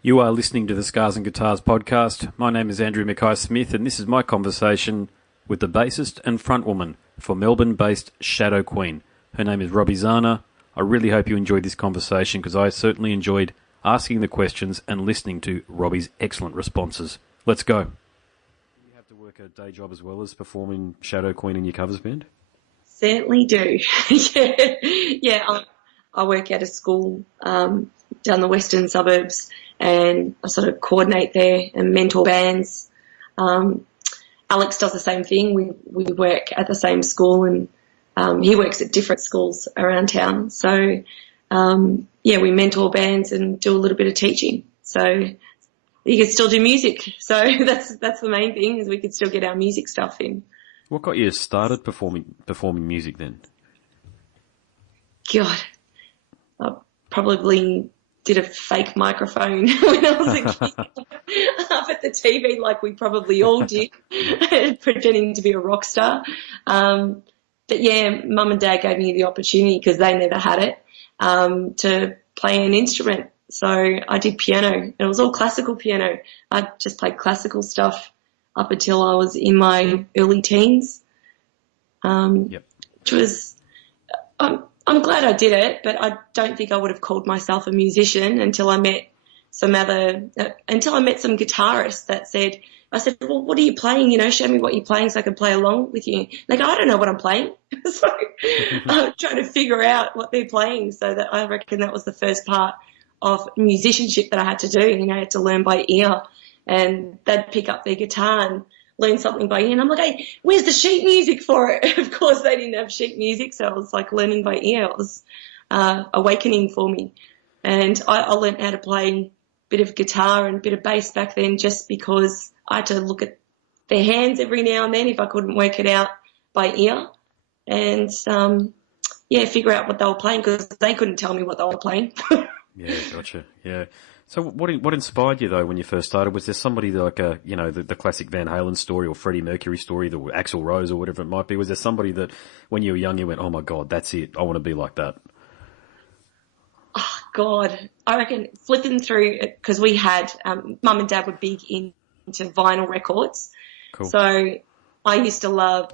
You are listening to the Scars and Guitars podcast. My name is Andrew Mackay-Smith, and this is my conversation with the bassist and frontwoman for Melbourne-based Shadowqueen. Her name is Robbi Zana. I really hope you enjoyed this conversation because I certainly enjoyed asking the questions and listening to Robbi's excellent responses. Let's go. You have to work a day job as well as performing Shadowqueen in your covers band? Certainly do. I work at a school down the western suburbs, and I sort of coordinate there and mentor bands. Alex does the same thing. We work at the same school, and he works at different schools around town. So, we mentor bands and do a little bit of teaching. So you can still do music. So that's the main thing, is we could still get our music stuff in. What got you started performing music then? God, I probably did a fake microphone when I was a kid up at the TV, like we probably all did, pretending to be a rock star. But yeah, Mum and Dad gave me the opportunity, because they never had it, to play an instrument. So I did piano, and it was all classical piano. I just played classical stuff up until I was in my early teens. Which was, I'm glad I did it, but I don't think I would have called myself a musician until I met some guitarists that said, I said, well, what are you playing? Show me what you're playing so I can play along with you. They go, I don't know what I'm playing. So I'm trying to figure out what they're playing. So that I reckon that was the first part of musicianship that I had to do. I had to learn by ear, and they'd pick up their guitar and learn something by ear. And I'm like, hey, where's the sheet music for it? Of course, they didn't have sheet music, so I was like learning by ear. It was awakening for me. And I learned how to play a bit of guitar and a bit of bass back then, just because I had to look at their hands every now and then if I couldn't work it out by ear, and figure out what they were playing, because they couldn't tell me what they were playing. Yeah, gotcha. Yeah. So what inspired you though when you first started? Was there somebody like the classic Van Halen story or Freddie Mercury story, the Axl Rose or whatever it might be? Was there somebody that when you were young you went, oh my God, that's it, I want to be like that? Oh God, I reckon flipping through, because we had Mum and Dad were big into vinyl records. Cool. So I used to love.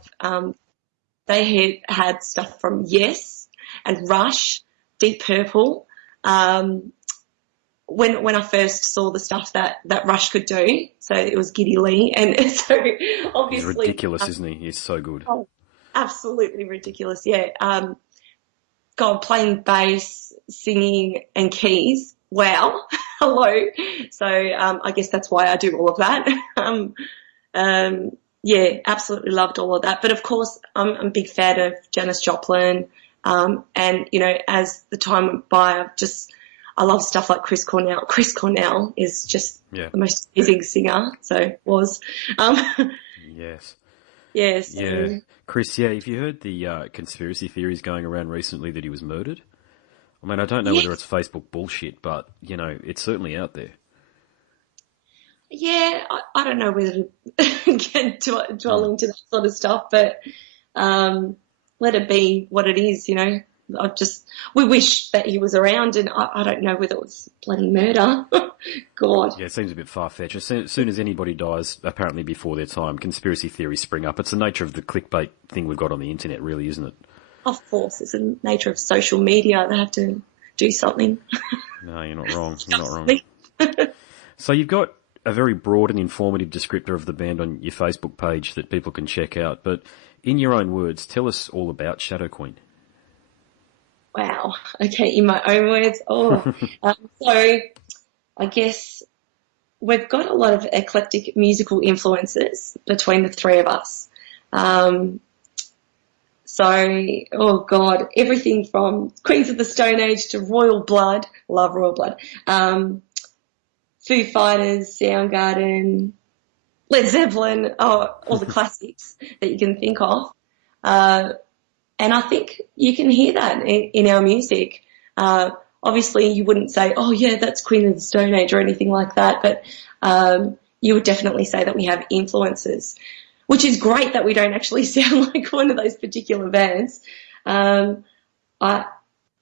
They had stuff from Yes and Rush, Deep Purple. When I first saw the stuff that Rush could do, so it was Geddy Lee, and so obviously he's ridiculous, isn't he? He's so good. Oh, absolutely ridiculous, yeah. God, playing bass, singing, and keys. Wow, hello. So I guess that's why I do all of that. Absolutely loved all of that. But of course, I'm a big fan of Janis Joplin. And, as the time went by, I love stuff like Chris Cornell. Chris Cornell is just the most amazing singer, was. Yes. Yes. Yeah. Chris, have you heard the conspiracy theories going around recently that he was murdered? I mean, I don't know whether it's Facebook bullshit, but, it's certainly out there. Yeah, I don't know whether to get dwell into that sort of stuff, but let it be what it is, we wish that he was around, and I don't know whether it was bloody murder. God. Yeah, it seems a bit far-fetched. As soon as anybody dies, apparently before their time, conspiracy theories spring up. It's the nature of the clickbait thing we've got on the internet, really, isn't it? Of course, it's the nature of social media. They have to do something. No, you're not wrong. You're not wrong. So you've got a very broad and informative descriptor of the band on your Facebook page that people can check out, but in your own words, tell us all about Shadowqueen. Wow. Okay, in my own words. So I guess we've got a lot of eclectic musical influences between the three of us. Everything from Queens of the Stone Age to Royal Blood. Love Royal Blood. Foo Fighters, Soundgarden, Led Zeppelin, all the classics that you can think of. And I think you can hear that in our music. Obviously, you wouldn't say, oh, yeah, that's Queen of the Stone Age or anything like that, but you would definitely say that we have influences, which is great that we don't actually sound like one of those particular bands. I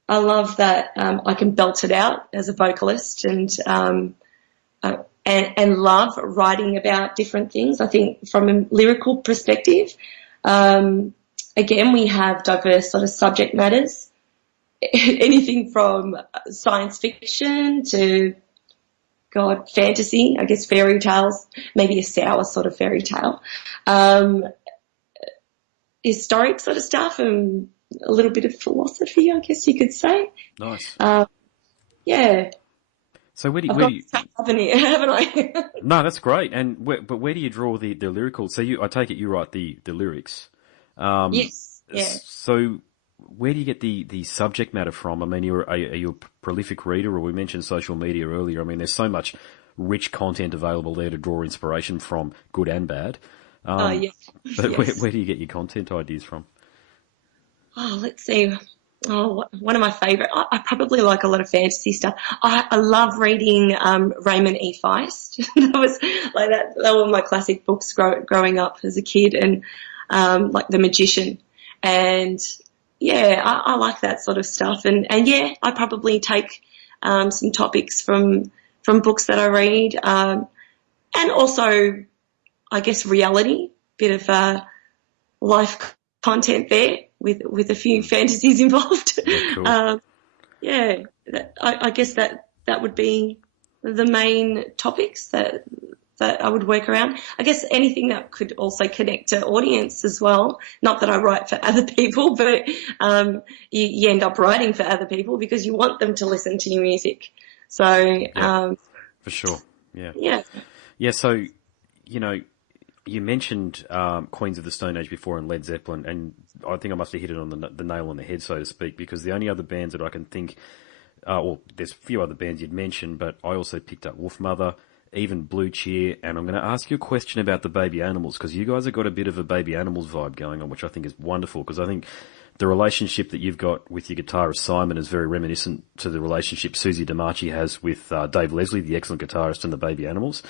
love that I can belt it out as a vocalist, and and love writing about different things. I think from a lyrical perspective, again, we have diverse sort of subject matters, anything from science fiction to, God, fantasy, I guess fairy tales, maybe a sour sort of fairy tale, historic sort of stuff, and a little bit of philosophy, I guess you could say. Nice. Yeah. So where do I've you, got haven't I? no, that's great. And but where do you draw the lyrical? So I take it you write the lyrics. Yes. Yeah. So where do you get the subject matter from? I mean, are you a prolific reader, or we mentioned social media earlier? I mean, there's so much rich content available there to draw inspiration from, good and bad. Yeah. But Yes. where do you get your content ideas from? Oh, let's see. Oh, one of my favourite. I probably like a lot of fantasy stuff. I love reading Raymond E. Feist. That was like that. They were my classic books growing up as a kid, and like The Magician. And yeah, I like that sort of stuff. And yeah, I probably take some topics from books that I read, and also, I guess, reality, bit of life content there with a few fantasies involved. Yeah, cool. Yeah, I guess that would be the main topics that I would work around. I guess anything that could also connect to audience as well. Not that I write for other people, but you end up writing for other people because you want them to listen to your music. So For sure. Yeah. yeah. Yeah. So, you mentioned Queens of the Stone Age before and Led Zeppelin, and I think I must have hit it on the nail on the head, so to speak, because the only other bands that I can think, well, there's a few other bands you'd mentioned, but I also picked up Wolfmother, even Blue Cheer, and I'm going to ask you a question about the Baby Animals, because you guys have got a bit of a Baby Animals vibe going on, which I think is wonderful, because I think the relationship that you've got with your guitarist Simon is very reminiscent to the relationship Susie DiMarchi has with Dave Leslie, the excellent guitarist in the Baby Animals.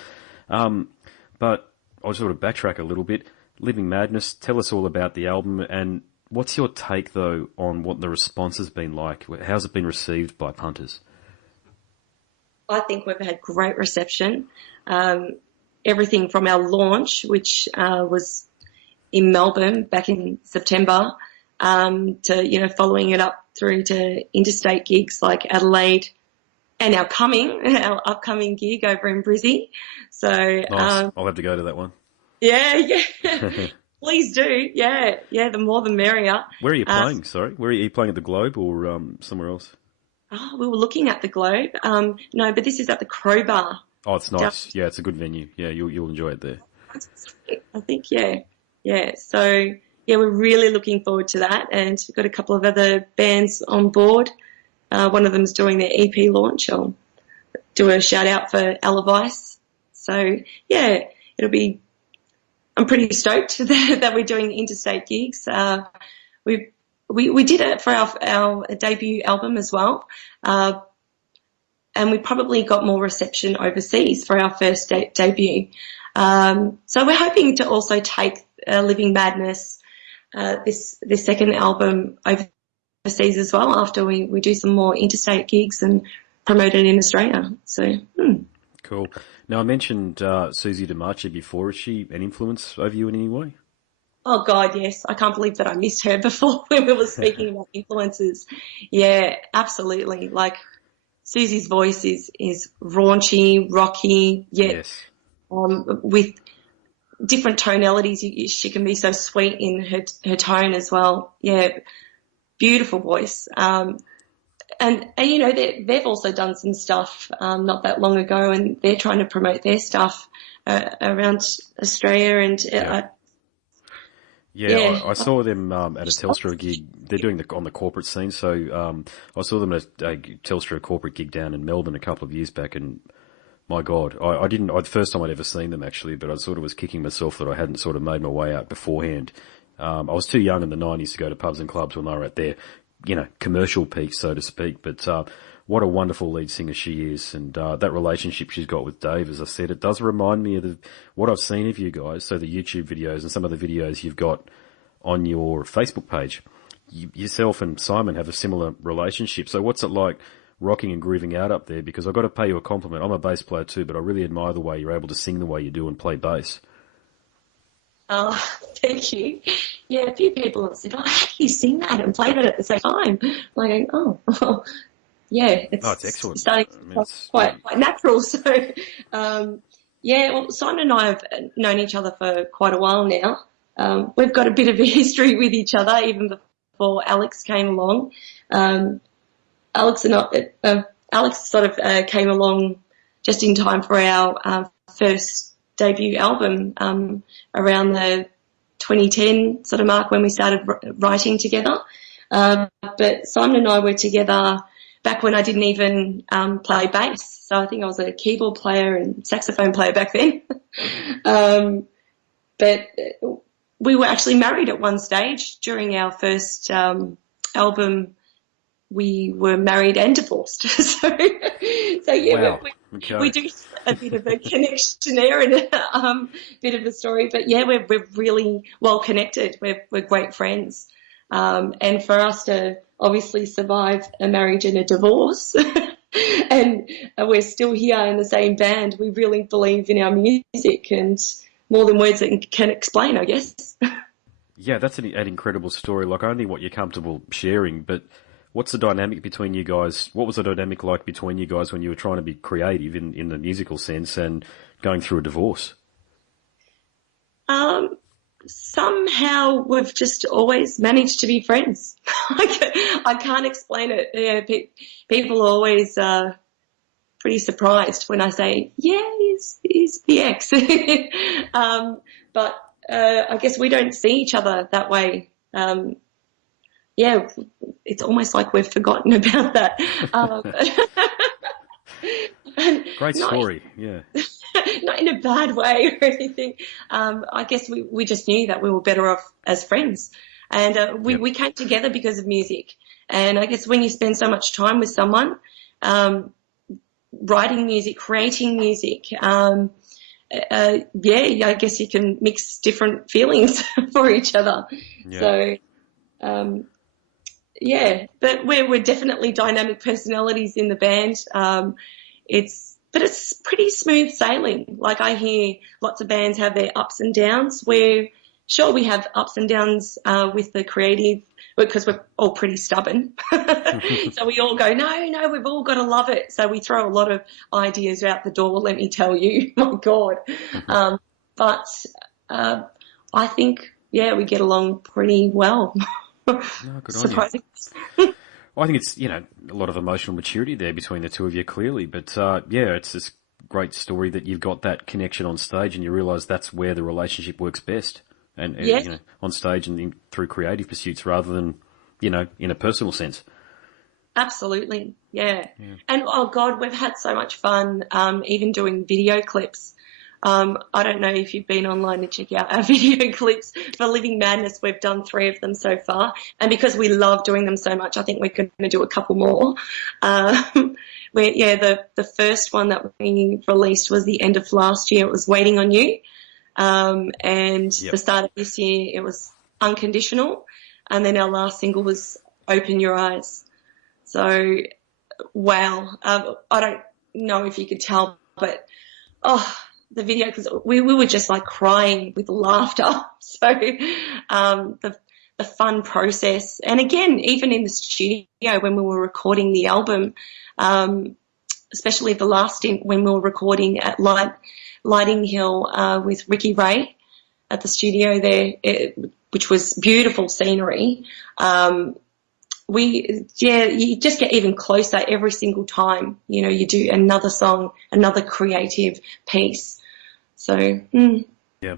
But I'll sort of backtrack a little bit. Living Madness, tell us all about the album, and what's your take, though, on what the response has been like? How's it been received by punters? I think we've had great reception. Everything from our launch, which was in Melbourne back in September, to, following it up through to interstate gigs like Adelaide, and our upcoming gig over in Brizzy. So Nice. I'll have to go to that one. Yeah. Please do. Yeah. The more the merrier. Where are you playing? Sorry, where are you playing, at the Globe or somewhere else? Oh, we were looking at the Globe. No, but this is at the Crowbar. Oh, it's nice. Yeah, it's a good venue. Yeah, you'll enjoy it there. I think, yeah. So yeah, we're really looking forward to that, and we've got a couple of other bands on board. One of them's doing their EP launch. I'll do a shout out for Alavice. So yeah, I'm pretty stoked that we're doing interstate gigs. We did it for our debut album as well. And we probably got more reception overseas for our first debut. So we're hoping to also take Living Madness, this second album overseas as well, after we do some more interstate gigs and promote it in Australia. So, Cool. Now, I mentioned Susie DiMarchi before. Is she an influence over you in any way? oh God, yes. I can't believe that I missed her before when we were speaking about influences. Yeah, absolutely. Like, Susie's voice is raunchy, rocky, yet Yes. With different tonalities. She can be so sweet in her tone as well. Yeah, beautiful voice. And they've also done some stuff not that long ago, and they're trying to promote their stuff around Australia. And Yeah, I saw them at a Telstra gig. They're doing on the corporate scene, so I saw them at a Telstra corporate gig down in Melbourne a couple of years back, and my God, I didn't. The first time I'd ever seen them actually, but I sort of was kicking myself that I hadn't sort of made my way out beforehand. I was too young in the 90s to go to pubs and clubs when they were at their, commercial peak, so to speak. But what a wonderful lead singer she is, and that relationship she's got with Dave, as I said, it does remind me of what I've seen of you guys. So the YouTube videos and some of the videos you've got on your Facebook page. Yourself and Simon have a similar relationship. So what's it like rocking and grooving out up there, because I've got to pay you a compliment. I'm a bass player too, but I really admire the way you're able to sing the way you do and play bass. Oh, thank you. Yeah, a few people have said, "Oh, how do you sing that and play that at the same time?" Like, oh, yeah, It's excellent. starting to become quite natural. So, yeah, well, Simon and I have known each other for quite a while now. We've got a bit of a history with each other, even before Alex came along. Alex sort of came along just in time for our first debut album around the 2010 sort of mark when we started writing together. But Simon and I were together back when I didn't even play bass. So I think I was a keyboard player and saxophone player back then. But we were actually married at one stage during our first album. We were married and divorced. So yeah, wow. we do a bit of a connection there and a bit of a story. But yeah, we're really well connected. We're great friends. And for us to obviously survive a marriage and a divorce and we're still here in the same band, we really believe in our music, and more than words that can explain, I guess. Yeah, that's an incredible story. Like, only what you're comfortable sharing, but what's the dynamic between you guys? What was the dynamic like between you guys when you were trying to be creative in the musical sense and going through a divorce? Somehow we've just always managed to be friends. I can't explain it. Yeah, people are always pretty surprised when I say, yeah, he's the ex. But I guess we don't see each other that way. Yeah, it's almost like we've forgotten about that. Great story, yeah. Not in a bad way or anything. I guess we just knew that we were better off as friends. And we came together because of music. And I guess when you spend so much time with someone, writing music, creating music, I guess you can mix different feelings for each other. Yeah. So, but we're definitely dynamic personalities in the band. But it's pretty smooth sailing. Like, I hear lots of bands have their ups and downs. We're sure we have ups and downs with the creative, because we're all pretty stubborn. So we all go, no, we've all got to love it. So we throw a lot of ideas out the door, let me tell you. My God. But I think, we get along pretty well. No, good on you. Well, I think it's, a lot of emotional maturity there between the two of you, clearly. But, it's this great story that you've got that connection on stage and you realise that's where the relationship works best. And, on stage and through creative pursuits rather than, in a personal sense. Absolutely, yeah. And, oh, God, we've had so much fun even doing video clips. I don't know if you've been online to check out our video clips for Living Madness. We've done 3 of them so far. And because we love doing them so much, I think we're going to do a couple more. The first one that we released was the end of last year. It was Waiting on You. The start of this year, it was Unconditional. And then our last single was Open Your Eyes. So, wow. I don't know if you could tell, but, the video, because we were just like crying with laughter. So the fun process. And again, even in the studio when we were recording the album, especially the last stint when we were recording at Lighting Hill with Ricky Ray at the studio there, which was beautiful scenery. You just get even closer every single time, you do another song, another creative piece. So, Yeah.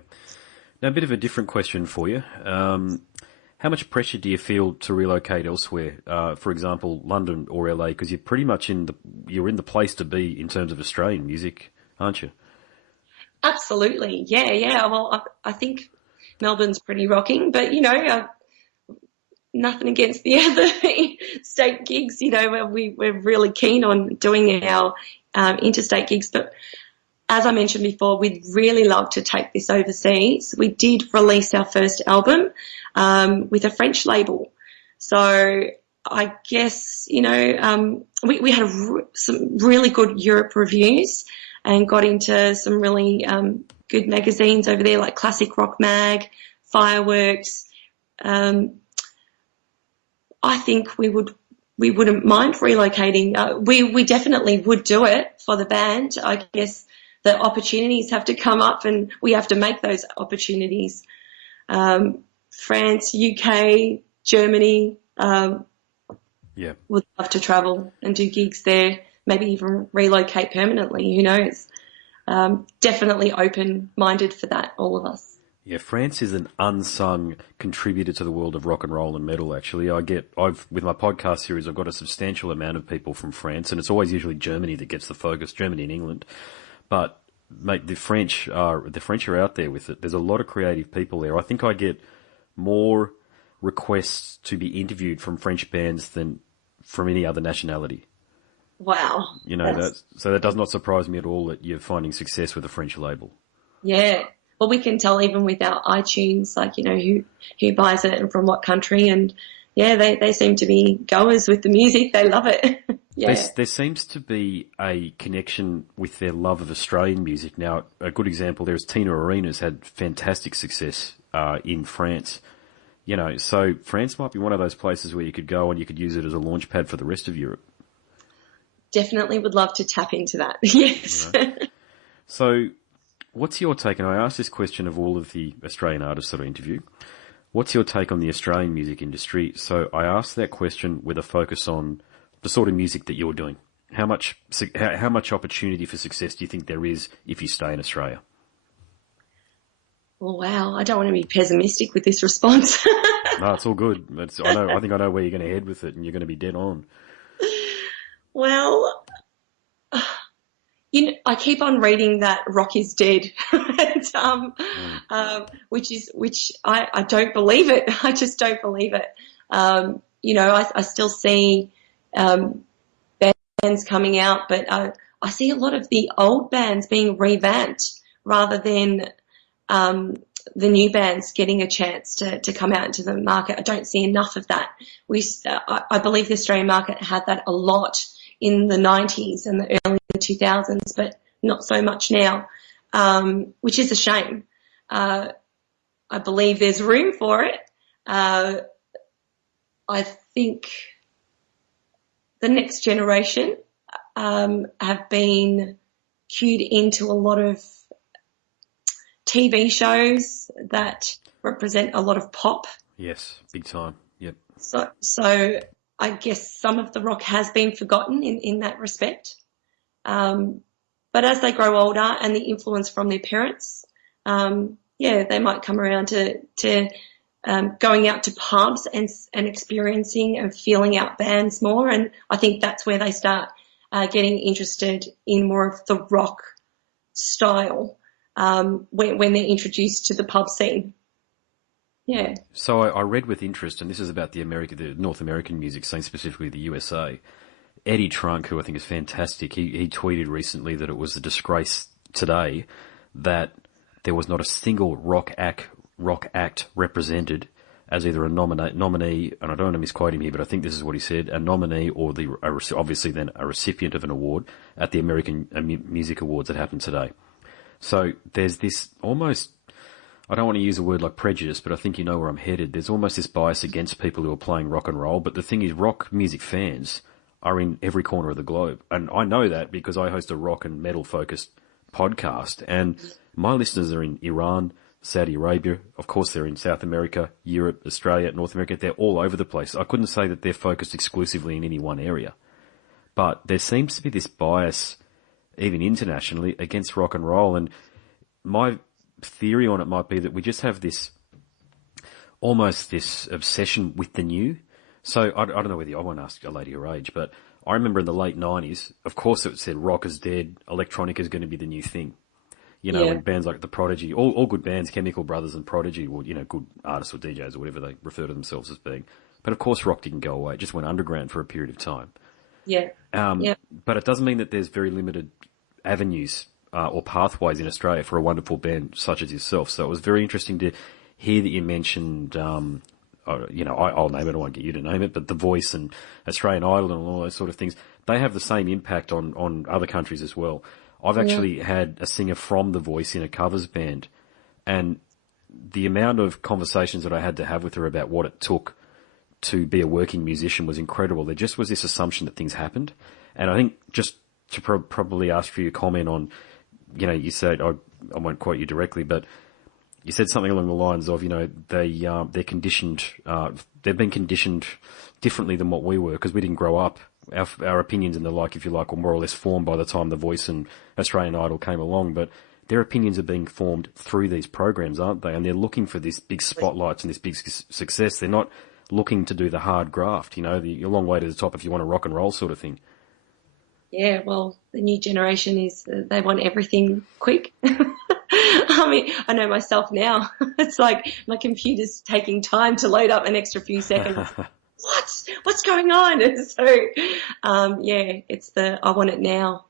Now, a bit of a different question for you. How much pressure do you feel to relocate elsewhere? For example, London or LA, because you're pretty much you're in the place to be in terms of Australian music, aren't you? Absolutely. Yeah. Well, I think Melbourne's pretty rocking, but, nothing against the other state gigs. We're really keen on doing our interstate gigs, but as I mentioned before, we'd really love to take this overseas. We did release our first album with a French label. So I guess, we had some really good Europe reviews and got into some really good magazines over there, like Classic Rock Mag, Fireworks. I think we wouldn't mind relocating. We definitely would do it for the band. I guess the opportunities have to come up and we have to make those opportunities. France, UK, Germany, would love to travel and do gigs there, maybe even relocate permanently, who knows. Definitely open-minded for that, all of us. Yeah, France is an unsung contributor to the world of rock and roll and metal, actually. With my podcast series, I've got a substantial amount of people from France, and it's always usually Germany that gets the focus, Germany and England. But, mate, the French are out there with it. There's a lot of creative people there. I think I get more requests to be interviewed from French bands than from any other nationality. Wow. So that does not surprise me at all that you're finding success with a French label. Yeah. Well, we can tell even with our iTunes, who buys it and from what country. And, yeah, they seem to be goers with the music. They love it. Yeah. There seems to be a connection with their love of Australian music. Now, a good example there is Tina Arena's had fantastic success in France. So France might be one of those places where you could go and you could use it as a launch pad for the rest of Europe. Definitely would love to tap into that. Yes. Right. So what's your take? And I asked this question of all of the Australian artists that I interview. What's your take on the Australian music industry? So I asked that question with a focus on the sort of music that you're doing. How much opportunity for success do you think there is if you stay in Australia? Well, wow. I don't want to be pessimistic with this response. No, it's all good. I think I know where you're going to head with it, and you're going to be dead on. Well, I keep on reading that rock is dead, and, which I don't believe it. I just don't believe it. I still see bands coming out, but I see a lot of the old bands being revamped rather than the new bands getting a chance to come out into the market. I don't see enough of that. I believe the Australian market had that a lot in the 90s and the early 2000s, but not so much now, which is a shame. I believe there's room for it. I think the next generation have been cued into a lot of TV shows that represent a lot of pop. Yes, big time. Yep. So I guess some of the rock has been forgotten in that respect. But as they grow older and the influence from their parents, they might come around to going out to pubs and experiencing and feeling out bands more. And I think that's where they start getting interested in more of the rock style when they're introduced to the pub scene. Yeah. So I read with interest, and this is about the North American music scene, specifically the USA. Eddie Trunk, who I think is fantastic, he tweeted recently that it was a disgrace today that there was not a single rock act represented as either a nominee, and I don't want to misquote him here, but I think this is what he said, a nominee or obviously then a recipient of an award at the American Music Awards that happened today. So there's this almost, I don't want to use a word like prejudice, but I think you know where I'm headed. There's almost this bias against people who are playing rock and roll, but the thing is rock music fans are in every corner of the globe. And I know that because I host a rock and metal focused podcast, and my listeners are in Iran, Saudi Arabia, of course they're in South America, Europe, Australia, North America, they're all over the place. I couldn't say that they're focused exclusively in any one area. But there seems to be this bias, even internationally, against rock and roll, and my theory on it might be that we just have this obsession with the new. So I don't know whether I won't ask a lady her age, but I remember in the late 90s, of course it said rock is dead, electronic is going to be the new thing. And bands like The Prodigy, all good bands, Chemical Brothers and Prodigy, were, good artists or DJs or whatever they refer to themselves as being. But of course rock didn't go away, it just went underground for a period of time. Yeah. But it doesn't mean that there's very limited avenues or pathways in Australia for a wonderful band such as yourself. So it was very interesting to hear that you mentioned I'll name it, I won't get you to name it, but The Voice and Australian Idol and all those sort of things, they have the same impact on other countries as well. I've actually had a singer from The Voice in a covers band, and the amount of conversations that I had to have with her about what it took to be a working musician was incredible. There just was this assumption that things happened. And I think just to probably ask for your comment on, you said, I won't quote you directly, but you said something along the lines of, they're conditioned, they've been conditioned differently than what we were because we didn't grow up. Our opinions and the like, if you like, were more or less formed by the time The Voice and Australian Idol came along, but their opinions are being formed through these programs, aren't they? And they're looking for this big spotlights and this big success. They're not looking to do the hard graft, the long way to the top if you want a rock and roll sort of thing. Yeah, well, the new generation is, they want everything quick. I mean, I know myself now. It's like my computer's taking time to load up an extra few seconds. What's going on? And so, it's I want it now.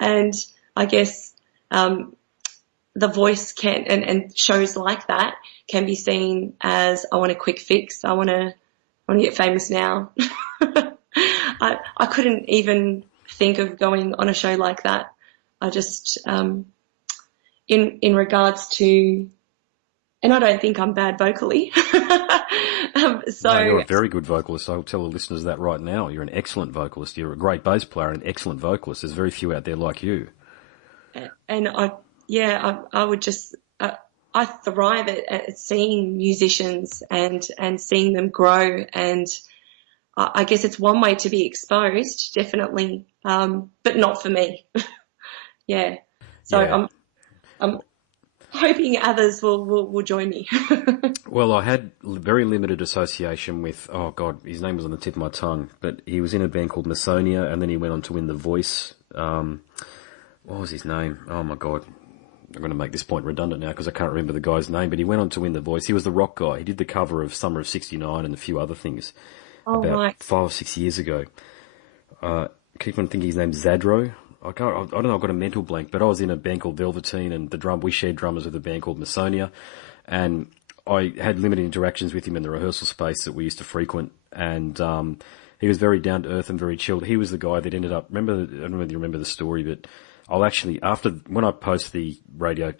And I guess, The Voice can, and shows like that can be seen as, I want a quick fix. I want to get famous now. I couldn't even think of going on a show like that. I just, in regards to, and I don't think I'm bad vocally. No, you're a very good vocalist. I'll tell the listeners that right now. You're an excellent vocalist. You're a great bass player and an excellent vocalist. There's very few out there like you. And I would just, I thrive at seeing musicians and seeing them grow, and I guess it's one way to be exposed, definitely, but not for me. Yeah. So yeah. I'm hoping others will join me. Well, I had very limited association with, oh God, his name was on the tip of my tongue, but he was in a band called Masonia, and then he went on to win The Voice. What was his name? Oh my God. I'm going to make this point redundant now because I can't remember the guy's name, but he went on to win The Voice. He was the rock guy. He did the cover of Summer of '69 and a few other things about 5 or 6 years ago. I keep on thinking his name's Zadro. I don't know, I've got a mental blank, but I was in a band called Velveteen, and we shared drummers with a band called Masonia, and I had limited interactions with him in the rehearsal space that we used to frequent, and he was very down to earth and very chilled. He was the guy that ended up, I don't know whether you remember the story, but I'll actually, when I post the radio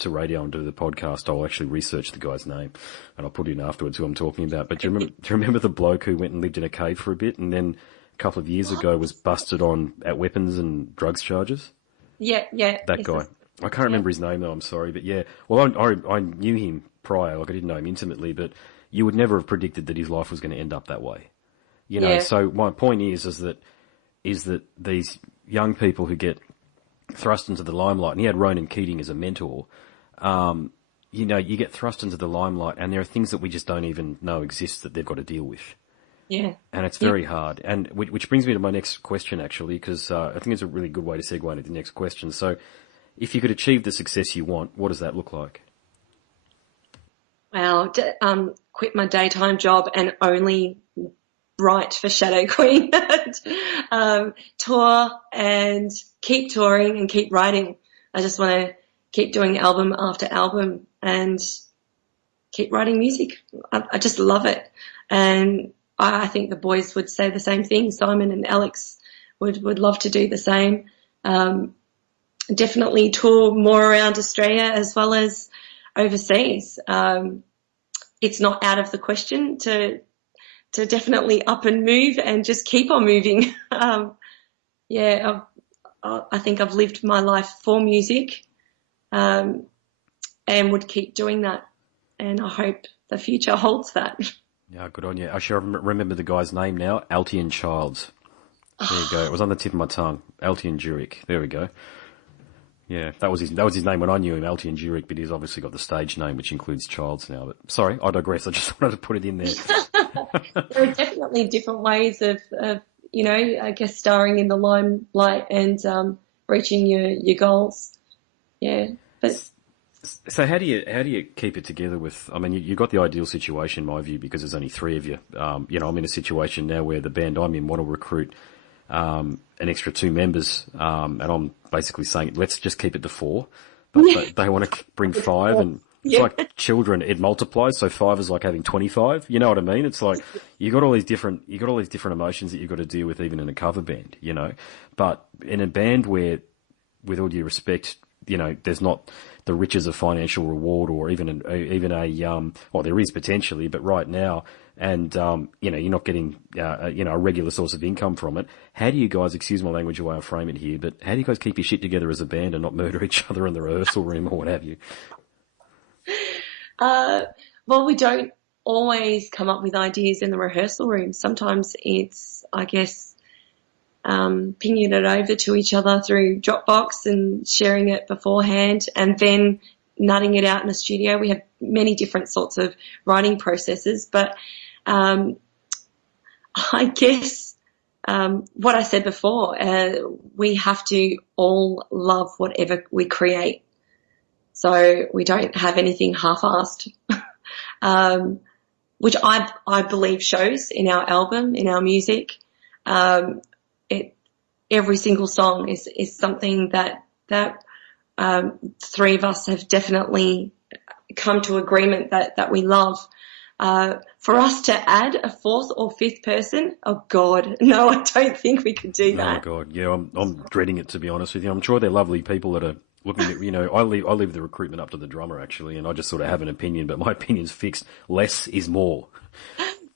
and do the podcast, I'll actually research the guy's name and I'll put it in afterwards who I'm talking about. But do you remember the bloke who went and lived in a cave for a bit and then a couple of years ago was busted at weapons and drugs charges? Yeah. That guy. I can't remember his name though, I'm sorry, but yeah. Well, I knew him prior, like I didn't know him intimately, but you would never have predicted that his life was going to end up that way. So my point is that these young people who get thrust into the limelight, and he had Ronan Keating as a mentor, you get thrust into the limelight and there are things that we just don't even know exist that they've got to deal with. Yeah. And it's very hard. And which brings me to my next question, actually, because I think it's a really good way to segue into the next question. So if you could achieve the success you want, what does that look like? Well, quit my daytime job and only write for Shadowqueen, tour and keep touring and keep writing. I just want to keep doing album after album and keep writing music. I just love it. And I think the boys would say the same thing. Simon and Alex would love to do the same. Definitely tour more around Australia as well as overseas. It's not out of the question to definitely up and move and just keep on moving. I think I've lived my life for music, and would keep doing that. And I hope the future holds that. Yeah, good on you. I should remember the guy's name now. Altian Childs. There you go. It was on the tip of my tongue. Altian Jurek. There we go. Yeah, that was his name when I knew him, Altian Jurek, but he's obviously got the stage name, which includes Childs now. But sorry, I digress. I just wanted to put it in there. There are definitely different ways of I guess starring in the limelight and reaching your goals. Yeah, but. So how do you keep it together with, I mean, you got the ideal situation in my view because there's only three of you. I'm in a situation now where the band I'm in want to recruit an extra 2 members, and I'm basically saying let's just keep it to 4. But they want to bring 5, and It's like children, it multiplies. So 5 is like having 25. You know what I mean? It's like you got all these different emotions that you've got to deal with even in a cover band, you know. But in a band where, with all due respect, you know, there's not the riches of financial reward or even well, there is potentially, but right now, and, you know, you're not getting, you know, a regular source of income from it. How do you guys, excuse my language, the way I frame it here, but how do you guys keep your shit together as a band and not murder each other in the rehearsal room or what have you? Well, we don't always come up with ideas in the rehearsal room. Sometimes it's, I guess, pinging it over to each other through Dropbox and sharing it beforehand and then nutting it out in the studio. We have many different sorts of writing processes, but I guess what I said before, we have to all love whatever we create. So we don't have anything half-assed, which I believe shows in our album, in our music. Every single song is something that three of us have definitely come to agreement that we love. For us to add a fourth or fifth person, oh God, no, I don't think we could do that. Oh God, yeah, I'm dreading it, to be honest with you. I'm sure they're lovely people that are looking at, you know, I leave the recruitment up to the drummer actually, and I just sort of have an opinion, but my opinion's fixed. Less is more.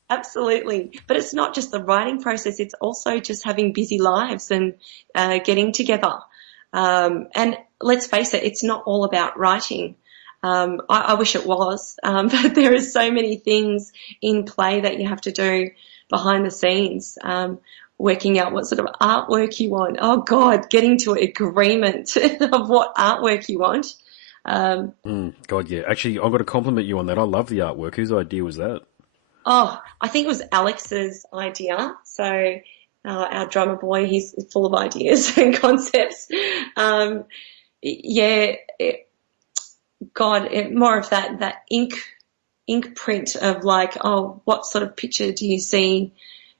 Absolutely. But it's not just the writing process, it's also just having busy lives and getting together. And let's face it, it's not all about writing. I wish it was, but there are so many things in play that you have to do behind the scenes, working out what sort of artwork you want. Oh God, getting to an agreement of what artwork you want. God, yeah. Actually, I've got to compliment you on that. I love the artwork. Whose idea was that? Oh, I think it was Alex's idea. So our drummer boy, he's full of ideas and concepts. More of that ink print of like, oh, what sort of picture do you see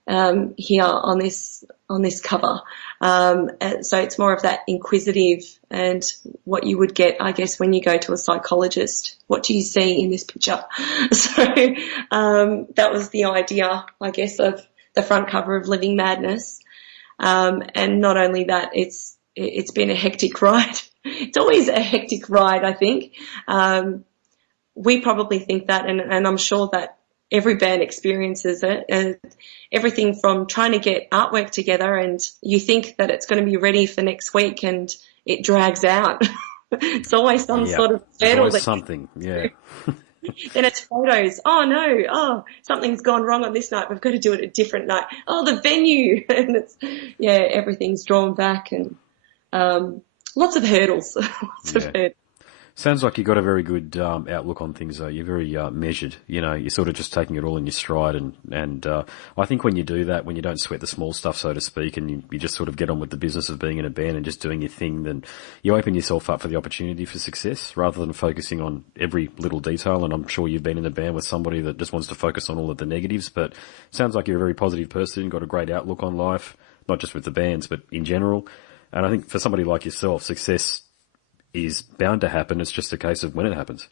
here on this cover? And so it's more of that inquisitive and what you would get, I guess, when you go to a psychologist. What do you see in this picture? So that was the idea, I guess, of the front cover of Living Madness. And not only that, it's been a hectic ride. It's always a hectic ride, I think. We probably think that, and I'm sure that every band experiences it. And everything from trying to get artwork together and you think that it's going to be ready for next week and it drags out. It's always some sort of hurdle. Always something, yeah. Then it's photos. Oh no, something's gone wrong on this night. We've got to do it a different night. Oh, the venue. And it's, everything's drawn back and lots of hurdles. Lots of hurdles. Sounds like you've got a very good outlook on things, though. You're very measured. You know, you're sort of just taking it all in your stride. And I think when you do that, when you don't sweat the small stuff, so to speak, and you just sort of get on with the business of being in a band and just doing your thing, then you open yourself up for the opportunity for success rather than focusing on every little detail. And I'm sure you've been in a band with somebody that just wants to focus on all of the negatives, but it sounds like you're a very positive person, got a great outlook on life, not just with the bands, but in general. And I think for somebody like yourself, success is bound to happen. It's just a case of when it happens.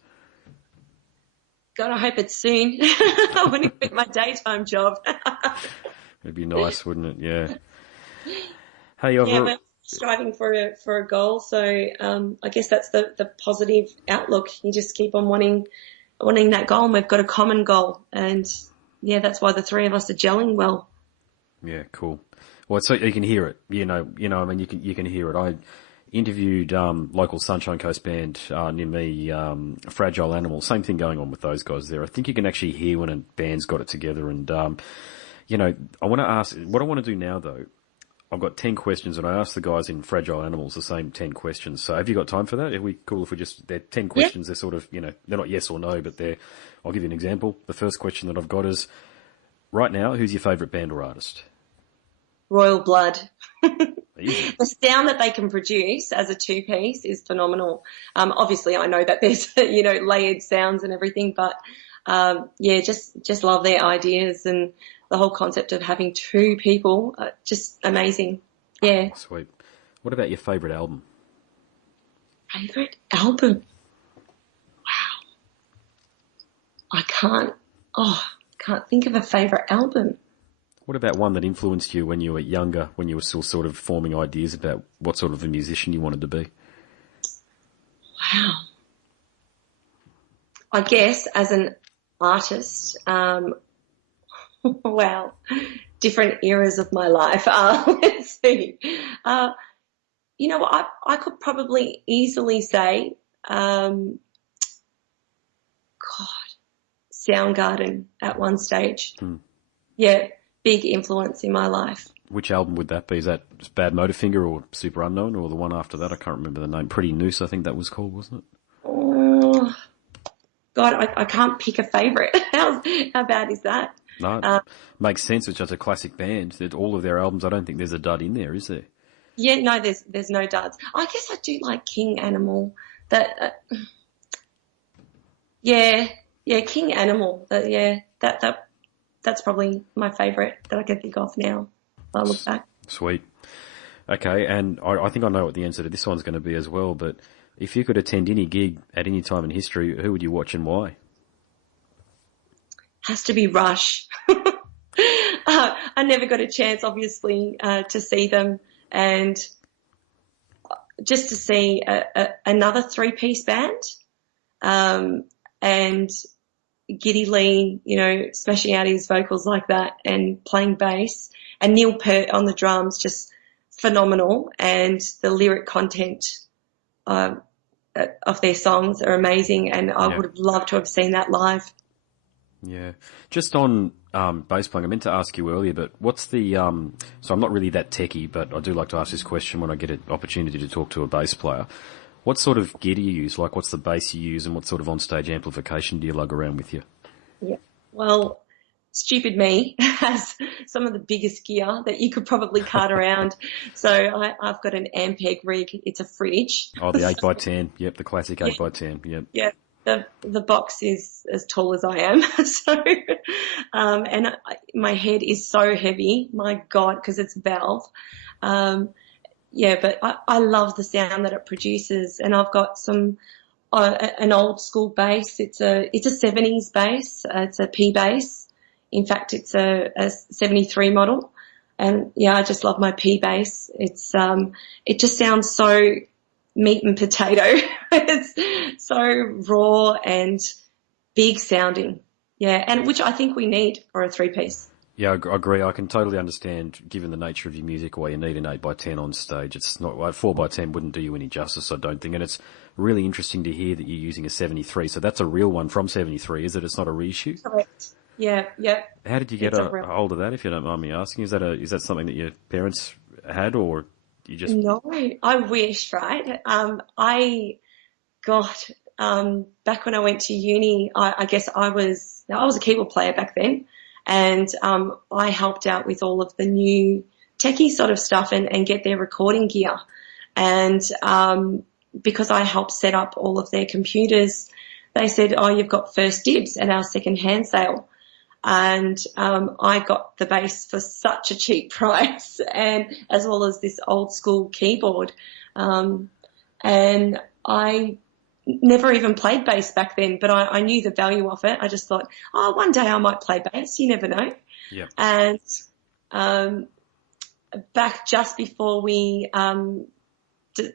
God, I hope it's soon. I want to quit my daytime job. It'd be nice, wouldn't it? Yeah. Hey, we're striving for a goal. So I guess that's the positive outlook. You just keep on wanting that goal, and we've got a common goal. And that's why the three of us are gelling well. Yeah, cool. Well, so you can hear it. You know. I mean, you can hear it. I interviewed local Sunshine Coast band near me, Fragile Animal. Same thing going on with those guys there. I think you can actually hear when a band's got it together. And I want to ask, what I want to do now though, I've got 10 questions and I asked the guys in Fragile Animals the same 10 questions. So have you got time for that? Are we cool if they're 10 questions, they're sort of, they're not yes or no, but I'll give you an example. The first question that I've got is, right now, who's your favourite band or artist? Royal Blood. The sound that they can produce as a two-piece is phenomenal. Obviously, I know that there's, layered sounds and everything, but, just love their ideas and the whole concept of having two people, just amazing. Yeah. Sweet. What about your favourite album? Favourite album? Wow. can't think of a favourite album. What about one that influenced you when you were younger, when you were still sort of forming ideas about what sort of a musician you wanted to be? Wow. I guess as an artist, wow, different eras of my life. Let's see. You know what? I could probably easily say, God, Soundgarden at one stage. Yeah, big influence in my life. Which album would that be? Is that just Bad Motorfinger or Super Unknown or the one after that? I can't remember the name. Pretty Noose, I think that was called, wasn't it? Oh, God, I can't pick a favourite. How bad is that? No, makes sense. It's just a classic band. That all of their albums, I don't think there's a dud in there, is there? Yeah, no, there's no duds. I guess I do like King Animal. That, yeah, King Animal. That's probably my favourite that I can think of now. If I look back. Sweet. Okay, and I think I know what the answer to this one's going to be as well. But if you could attend any gig at any time in history, who would you watch and why? Has to be Rush. I never got a chance, obviously, to see them, and just to see another three-piece band, and Giddy Lee, you know, smashing out his vocals like that and playing bass, and Neil Peart on the drums, just phenomenal, and the lyric content of their songs are amazing, and I would have loved to have seen that live. Yeah. Just on bass playing, I meant to ask you earlier, but what's the so I'm not really that techie, but I do like to ask this question when I get an opportunity to talk to a bass player. What sort of gear do you use? Like, what's the bass you use, and what sort of on-stage amplification do you lug around with you? Yeah. Well, stupid me has some of the biggest gear that you could probably cart around. So I've got an Ampeg rig. It's a fridge. Oh, the 8x10. Yep, the classic 8x10. Yep. Yeah. The box is as tall as I am. So, and my head is so heavy. My God, because it's valve. But I love the sound that it produces, and I've got an old school bass. It's a 70s bass. It's a P bass. In fact, it's a 73 model, and I just love my P bass. It's it just sounds so meat and potato. It's so raw and big sounding. Yeah, and which I think we need for a three-piece. Yeah, I agree. I can totally understand, given the nature of your music, why you need an 8x10 on stage. It's not, 4x10 wouldn't do you any justice, I don't think. And it's really interesting to hear that you're using a 73. So that's a real one from 73, is it? It's not a reissue? Correct. Yeah. How did you get a hold of that, if you don't mind me asking? Is that something that your parents had, or you just... No, I wish, right? Back when I went to uni, I guess I was a keyboard player back then, and I helped out with all of the new techie sort of stuff and get their recording gear. And because I helped set up all of their computers, they said, "Oh, you've got first dibs at our second-hand sale." And I got the bass for such a cheap price, and as well as this old school keyboard. And I never even played bass back then, but I knew the value of it. I just thought, one day I might play bass. You never know. Yeah. And back just before we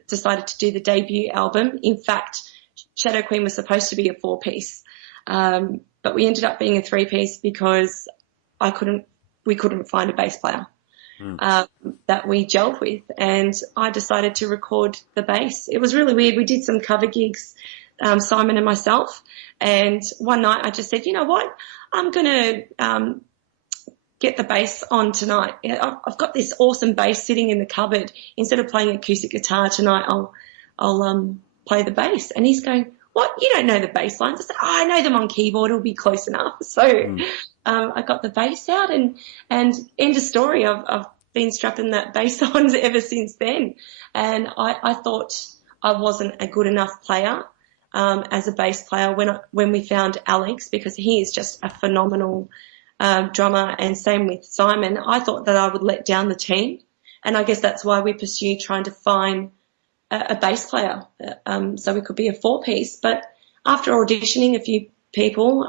decided to do the debut album, in fact, Shadowqueen was supposed to be a 4-piece. But we ended up being a 3-piece because we couldn't find a bass player that we gelled with, and I decided to record the bass. It was really weird. We did some cover gigs, Simon and myself, and one night I just said, you know what, I'm going to get the bass on tonight. I've got this awesome bass sitting in the cupboard. Instead of playing acoustic guitar tonight, I'll play the bass. And he's going, "What? You don't know the bass lines?" I said, I know them on keyboard. It'll be close enough. So I got the bass out, and end of story. I've been strapping that bass on ever since then. And I thought I wasn't a good enough player as a bass player when we found Alex, because he is just a phenomenal drummer, and same with Simon. I thought that I would let down the team, and I guess that's why we pursued trying to find a bass player, so we could be a 4-piece. But after auditioning a few people,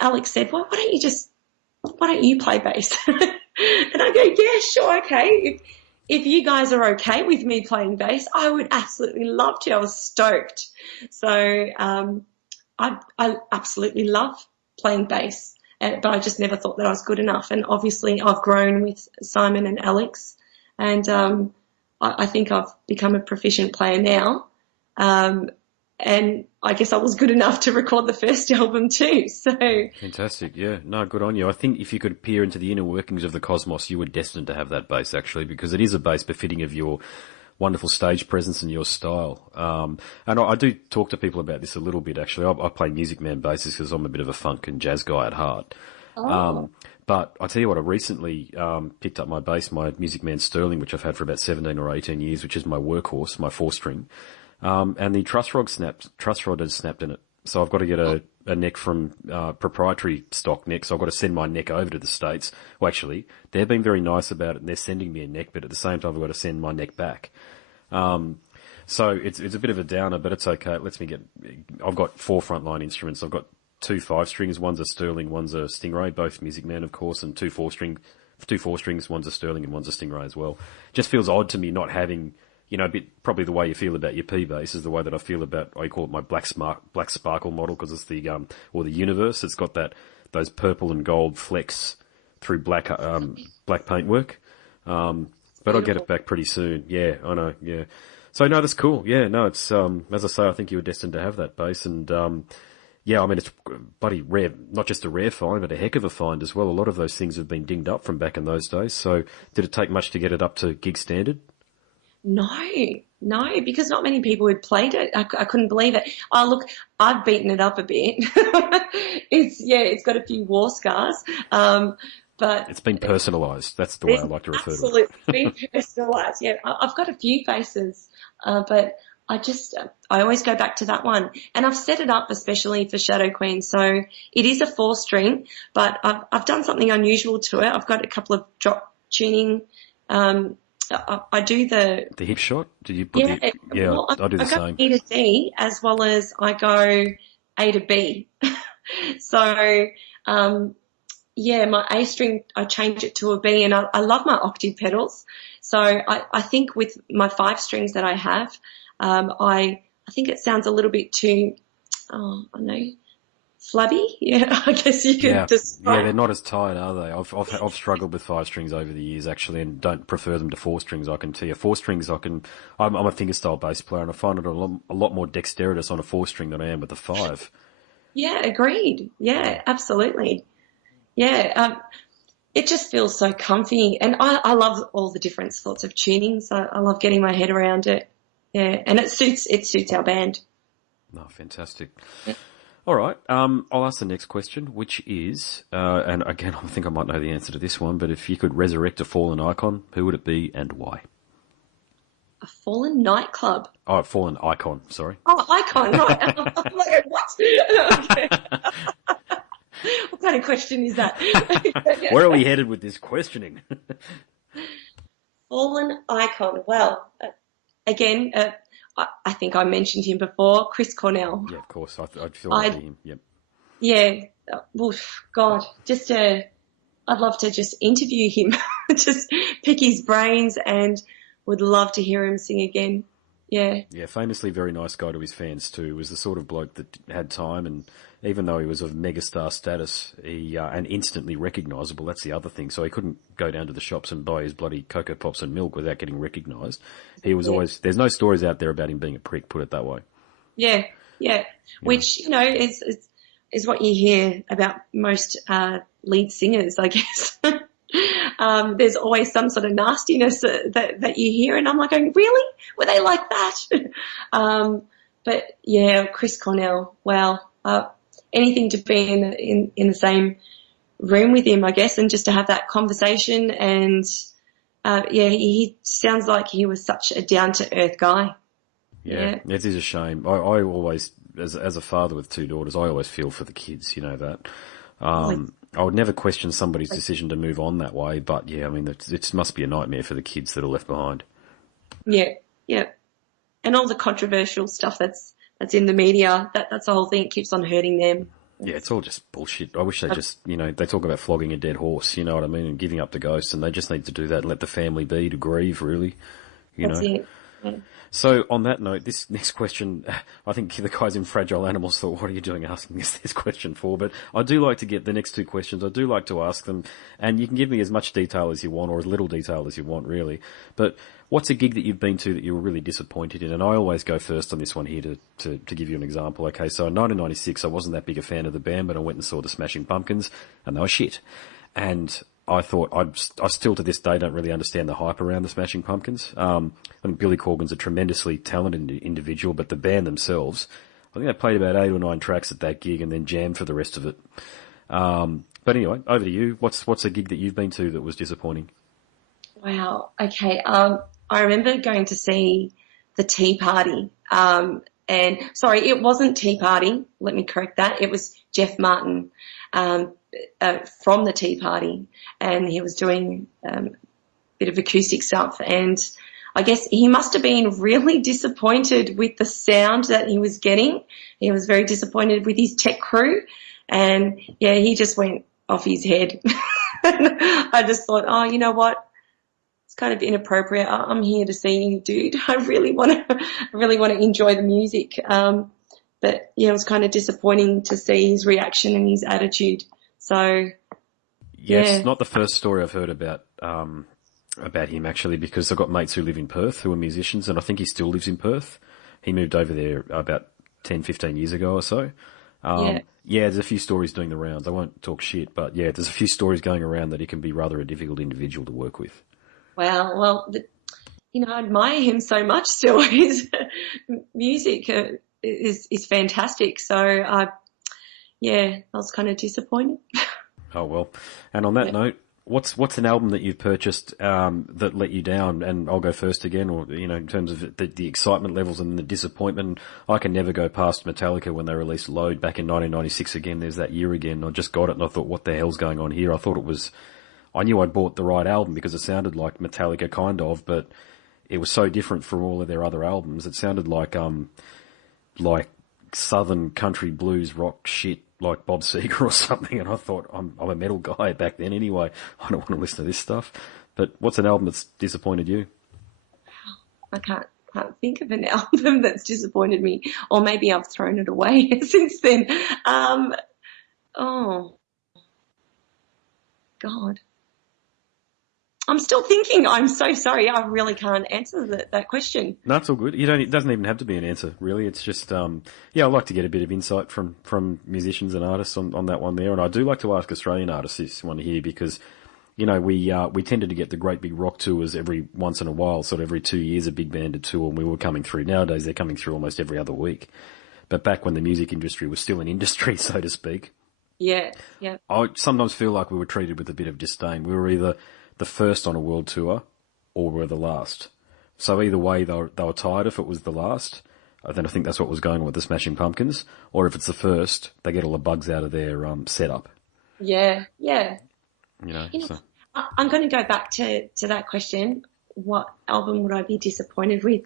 Alex said, why don't you play bass? And I go, yeah, sure, okay. If you guys are okay with me playing bass, I would absolutely love to. I was stoked. So I absolutely love playing bass, but I just never thought that I was good enough. And obviously I've grown with Simon and Alex, and I think I've become a proficient player now. And I guess I was good enough to record the first album too. So fantastic, yeah. No, good on you. I think if you could peer into the inner workings of the cosmos, you were destined to have that bass actually, because it is a bass befitting of your wonderful stage presence and your style. And I do talk to people about this a little bit actually. I play Music Man basses because I'm a bit of a funk and jazz guy at heart. But I tell you what, I recently picked up my bass, my Music Man Sterling, which I've had for about 17 or 18 years, which is my workhorse, my 4-string. And the truss rod has snapped in it. So I've got to get a neck from proprietary stock neck. So I've got to send my neck over to the States. Well, actually, they've been very nice about it, and they're sending me a neck, but at the same time, I've got to send my neck back. So it's a bit of a downer, but it's okay. It lets me I've got 4 frontline instruments. I've got 2 5-strings. One's a Sterling, one's a Stingray, both Music Man, of course, and 2 4-strings. One's a Sterling and one's a Stingray as well. Just feels odd to me not having, a bit, probably the way you feel about your P bass is the way that I feel about, I call it my black sparkle model, because it's the universe. It's got those purple and gold flecks through black paintwork. But I'll get it back pretty soon. Yeah, I know. Yeah. So no, that's cool. Yeah, no, it's, as I say, I think you were destined to have that bass, and, yeah, I mean, it's bloody rare, not just a rare find, but a heck of a find as well. A lot of those things have been dinged up from back in those days. So did it take much to get it up to gig standard? No, because not many people had played it. I couldn't believe it. Oh, look, I've beaten it up a bit. It's got a few war scars. But it's been personalised. That's the way I like to refer to it. Absolutely, been personalised. Yeah, I've got a few faces, but I always go back to that one. And I've set it up especially for Shadowqueen. So it is a 4-string, but I've done something unusual to it. I've got a couple of drop tuning. I do the hip shot. Did you put I do the same. I go E to C as well as I go A to B. So my A string I change it to a B, and I love my octave pedals. So I think with my 5 strings that I have, I think it sounds a little bit too flabby. Yeah, I guess you could describe. Yeah, they're not as tight, are they? I've struggled with 5 strings over the years actually, and don't prefer them to 4 strings. I can tell you, 4 strings I'm a fingerstyle bass player, and I find it a lot more dexterous on a 4 string than I am with a 5. Yeah, agreed. Yeah, absolutely. Yeah, it just feels so comfy, and I love all the different sorts of tunings. I love getting my head around it. Yeah, and it suits our band. Oh, fantastic. Yeah. All right. I'll ask the next question, which is, and again, I think I might know the answer to this one, but if you could resurrect a fallen icon, who would it be and why? A fallen nightclub. Oh, fallen icon, sorry. Oh, icon, right. I'm like, what? Okay. What kind of question is that? Where are we headed with this questioning? Fallen icon. Well, again, I think I mentioned him before, Chris Cornell. Yeah, of course. I'd feel like him. Yep. Yeah. Well, God, I'd love to just interview him, just pick his brains, and would love to hear him sing again. Yeah. Yeah, famously very nice guy to his fans too. He was the sort of bloke that had time, and even though he was of megastar status, and instantly recognisable, that's the other thing. So he couldn't go down to the shops and buy his bloody Cocoa Pops and milk without getting recognised. He was always, there's no stories out there about him being a prick, put it that way. Yeah. Which, is what you hear about most lead singers, I guess. There's always some sort of nastiness that you hear, and I'm like going, really? Were they like that? But yeah, Chris Cornell, wow. Anything to be in the same room with him, I guess, and just to have that conversation. And he sounds like he was such a down to earth guy. Yeah, it is a shame. I always, as a father with 2 daughters, I always feel for the kids. You know that. I would never question somebody's decision to move on that way, but yeah, I mean, it must be a nightmare for the kids that are left behind. Yeah, and all the controversial stuff that's that's in the media. That's the whole thing. It keeps on hurting them. Yeah, it's all just bullshit. I wish they just, they talk about flogging a dead horse, you know what I mean, and giving up the ghost, and they just need to do that and let the family be to grieve, really, That's it. Yeah. So on that note, this next question, I think the guys in Fragile Animals thought, what are you doing asking this question for? But I do like to get the next two questions. I do like to ask them, and you can give me as much detail as you want or as little detail as you want, really. But what's a gig that you've been to that you were really disappointed in? And I always go first on this one here to give you an example. Okay, so in 1996, I wasn't that big a fan of the band, but I went and saw the Smashing Pumpkins, and they were shit. And I thought, I still to this day don't really understand the hype around the Smashing Pumpkins. I think Billy Corgan's a tremendously talented individual, but the band themselves, I think they played about 8 or 9 tracks at that gig and then jammed for the rest of it. But anyway, over to you. What's a gig that you've been to that was disappointing? Wow. Okay. I remember going to see the Tea Party. And sorry, it wasn't Tea Party. Let me correct that. It was Jeff Martin. From the Tea Party, and he was doing a bit of acoustic stuff, and I guess he must have been really disappointed with the sound that he was getting. He was very disappointed with his tech crew, and yeah, he just went off his head. And I just thought, oh, you know what? It's kind of inappropriate. I'm here to see you, dude. I really want to enjoy the music. But yeah, it was kind of disappointing to see his reaction and his attitude. So, yes, not the first story I've heard about him actually, because I've got mates who live in Perth who are musicians, and I think he still lives in Perth. He moved over there about 10, 15 years ago or so. Yeah, there's a few stories doing the rounds. I won't talk shit, but yeah, there's a few stories going around that he can be rather a difficult individual to work with. Wow, well, I admire him so much still. His music is fantastic. So, I was kind of disappointed. Oh, well. And on that note, what's an album that you've purchased that let you down? And I'll go first again, or, in terms of the excitement levels and the disappointment. I can never go past Metallica when they released Load back in 1996 again. There's that year again. I just got it and I thought, what the hell's going on here? I knew I'd bought the right album because it sounded like Metallica kind of, but it was so different from all of their other albums. It sounded like southern country blues rock shit like Bob Seger or something, and I thought, I'm a metal guy back then anyway. I don't want to listen to this stuff. But what's an album that's disappointed you? I can't think of an album that's disappointed me, or maybe I've thrown it away since then. Oh, God. I'm still thinking. I'm so sorry. I really can't answer that question. No, it's all good. It doesn't even have to be an answer, really. It's just, I like to get a bit of insight from musicians and artists on that one there. And I do like to ask Australian artists this one here because, we tended to get the great big rock tours every once in a while, sort of every 2 years a big band to tour, and we were coming through. Nowadays they're coming through almost every other week. But back when the music industry was still an industry, so to speak. Yeah. I sometimes feel like we were treated with a bit of disdain. We were either the first on a world tour, or we're the last. So either way, they were tired if it was the last. Then I think that's what was going on with the Smashing Pumpkins. Or if it's the first, they get all the bugs out of their setup. Yeah. So. I'm going to go back to that question. What album would I be disappointed with?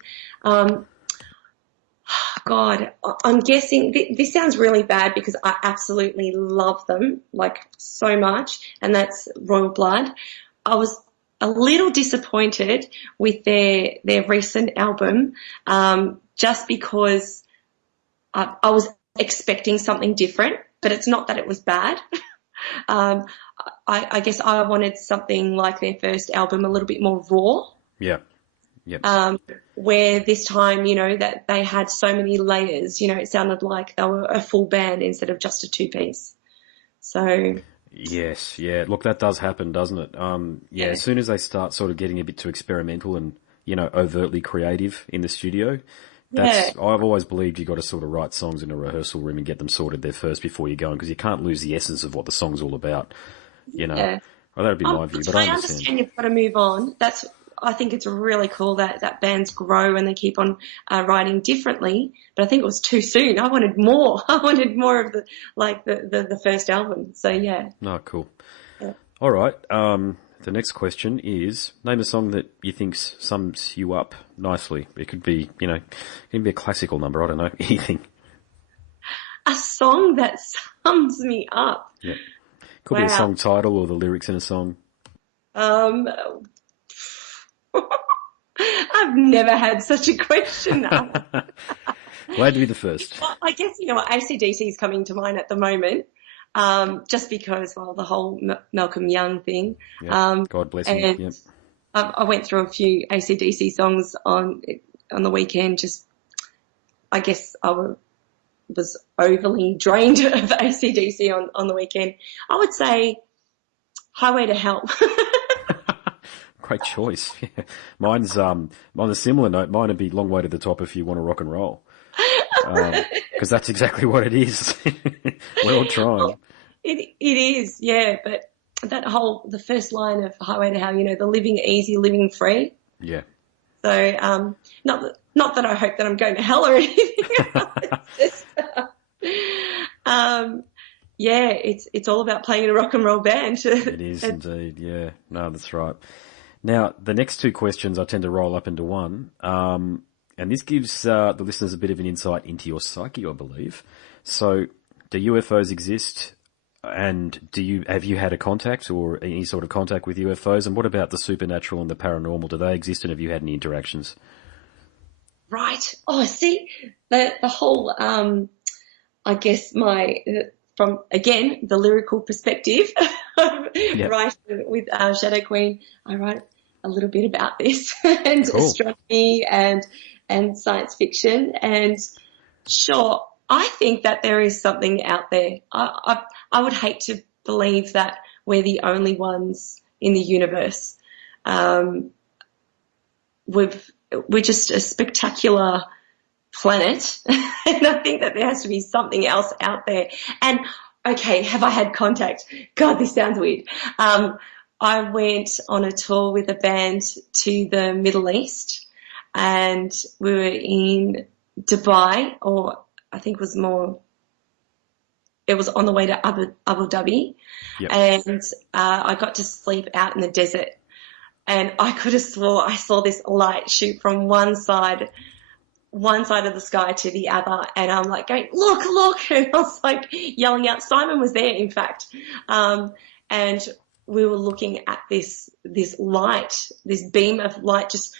God, I'm guessing this sounds really bad because I absolutely love them, like so much, and that's Royal Blood. I was a little disappointed with their recent album, just because I was expecting something different, but it's not that it was bad. I guess I wanted something like their first album, a little bit more raw. Yeah. Yep. Where this time, that they had so many layers, it sounded like they were a full band instead of just a 2-piece. So. Yes, yeah. Look, that does happen, doesn't it? As soon as they start sort of getting a bit too experimental and, overtly creative in the studio, I've always believed you've got to sort of write songs in a rehearsal room and get them sorted there first before you go on, because you can't lose the essence of what the song's all about, Well, that would be my view, but I understand you've got to move on. I think it's really cool that bands grow and they keep on writing differently, but I think it was too soon. I wanted more. I wanted more of the first album. So, yeah. No, cool. Yeah. All right. The next question is, name a song that you think sums you up nicely. It could be, it can be a classical number. I don't know, anything. A song that sums me up. Yeah. Could be a song title or the lyrics in a song. I've never had such a question. Glad to be the first. Well, I guess, AC/DC is coming to mind at the moment, just because, the whole Malcolm Young thing. Yep. God bless him. And yep. I went through a few AC/DC songs on the weekend. Just, I guess I was overly drained of AC/DC on the weekend. I would say Highway to Hell. Great choice. Yeah. Mine's, on a similar note, mine would be Long Way to the Top if you want to rock and roll. Because that's exactly what it is. We're all trying. Well, it is, yeah. But the first line of Highway to Hell, the living easy, living free. Yeah. So, not that I hope that I'm going to hell or anything. It's just, it's all about playing in a rock and roll band. It is indeed. Yeah. No, that's right. Now, the next two questions I tend to roll up into one. And this gives the listeners a bit of an insight into your psyche, I believe. So, do UFOs exist? And have you had a contact or any sort of contact with UFOs? And what about the supernatural and the paranormal? Do they exist, and have you had any interactions? Right. Oh, see, the whole, I guess from, again, the lyrical perspective, yep. writing with Shadowqueen, I write a little bit about this and cool. Astronomy and science fiction. And sure, I think that there is something out there. I would hate to believe that we're the only ones in the universe. We're just a spectacular planet, and I think that there has to be something else out there. And okay, have I had contact? God, this sounds weird. I went on a tour with a band to the Middle East, and we were in Dubai, or I think it was on the way to Abu Dhabi. Yep. And I got to sleep out in the desert, and I could have swore I saw this light shoot from one side of the sky to the other, and I'm like going, look, and I was like yelling out. Simon was there, in fact, and we were looking at this light, this beam of light, just,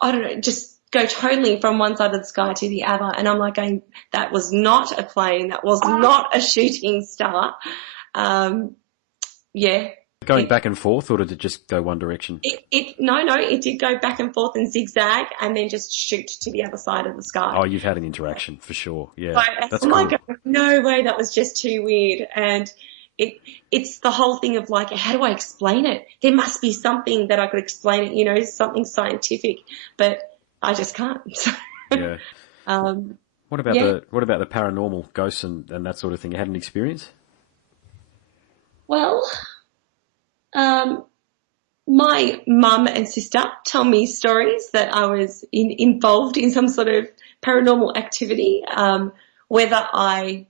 I don't know, just go totally from one side of the sky to the other, and I'm like going, that was not a plane, that was not a shooting star. Going back and forth, or did it just go one direction? No, it did go back and forth and zigzag, and then just shoot to the other side of the sky. Oh, you've had an interaction for sure. Yeah, so, that's cool. cool. No way, that was just too weird. And it's the whole thing of like, how do I explain it? There must be something that I could explain it, something scientific, but I just can't. Yeah. What about the paranormal, ghosts and that sort of thing? You had an experience? Well, my mum and sister tell me stories that I was involved in some sort of paranormal activity. Whether I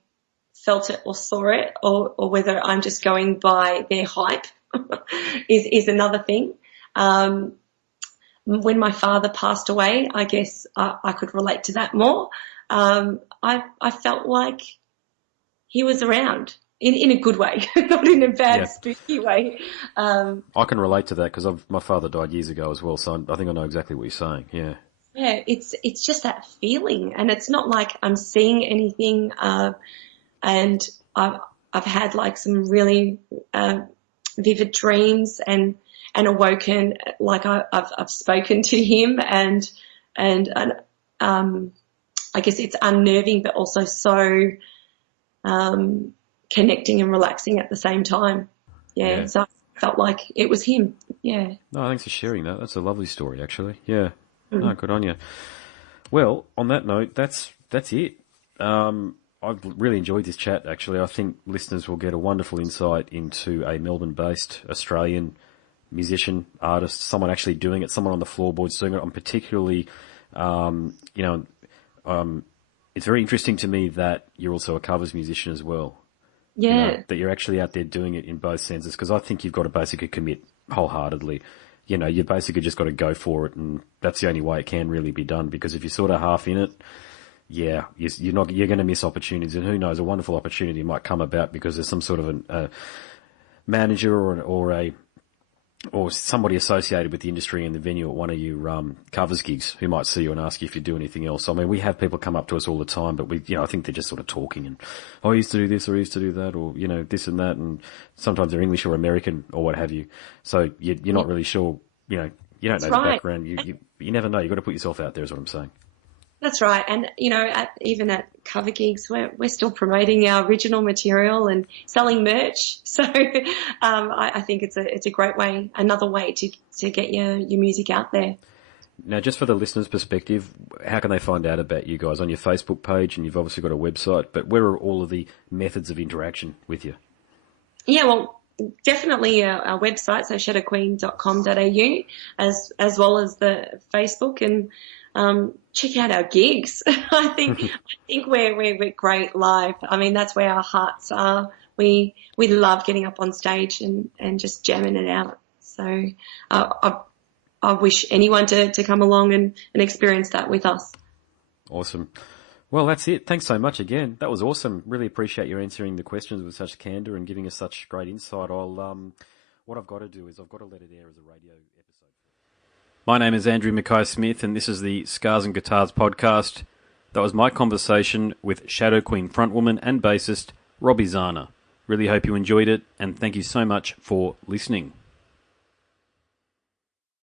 felt it or saw it, or whether I'm just going by their hype is another thing. When my father passed away, I guess I could relate to that more. I felt like he was around in a good way, not in a bad, spooky way. I can relate to that because my father died years ago as well, so I think I know exactly what you're saying. Yeah. Yeah, it's just that feeling, and it's not like I'm seeing anything. And I've had like some really vivid dreams and awoken, like I've spoken to him, and I guess it's unnerving, but also so connecting and relaxing at the same time. Yeah, so I felt like it was him. Yeah. No, thanks for sharing that. That's a lovely story, actually. Yeah. No, good on you. Well, on that note, that's it. I've really enjoyed this chat, actually. I think listeners will get a wonderful insight into a Melbourne-based Australian musician, artist, someone actually doing it, someone on the floorboards doing it. I'm particularly, it's very interesting to me that you're also a covers musician as well. Yeah. That you're actually out there doing it in both senses, because I think you've got to basically commit wholeheartedly. You basically just got to go for it, and that's the only way it can really be done, because if you're sort of half in it, you're going to miss opportunities, and who knows, a wonderful opportunity might come about because there's some sort of a manager or somebody associated with the industry and the venue at one of your covers gigs who might see you and ask you if you do anything else. I mean, we have people come up to us all the time, but I think they're just sort of talking and, I used to do this or I used to do that, or, this and that, and sometimes they're English or American or what have you. So you're not really sure, you don't know the background. You never know. You've got to put yourself out there is what I'm saying. That's right. And, even at cover gigs, we're still promoting our original material and selling merch. So I think it's a great way, another way to get your music out there. Now, just for the listeners' perspective, how can they find out about you guys? On your Facebook page, and you've obviously got a website, but where are all of the methods of interaction with you? Yeah, well, definitely our website, so shadowqueen.com.au, as well as the Facebook, and check out our gigs. I think we're great live. I mean, that's where our hearts are. We love getting up on stage and just jamming it out. So I wish anyone to come along and experience that with us. Awesome. Well, that's it. Thanks so much again. That was awesome. Really appreciate you answering the questions with such candor and giving us such great insight. What I've got to do is I've got to let it air as a radio episode. My name is Andrew Mackay-Smith, and this is the Scars and Guitars podcast. That was my conversation with Shadowqueen frontwoman and bassist Robbi Zana. Really hope you enjoyed it, and thank you so much for listening.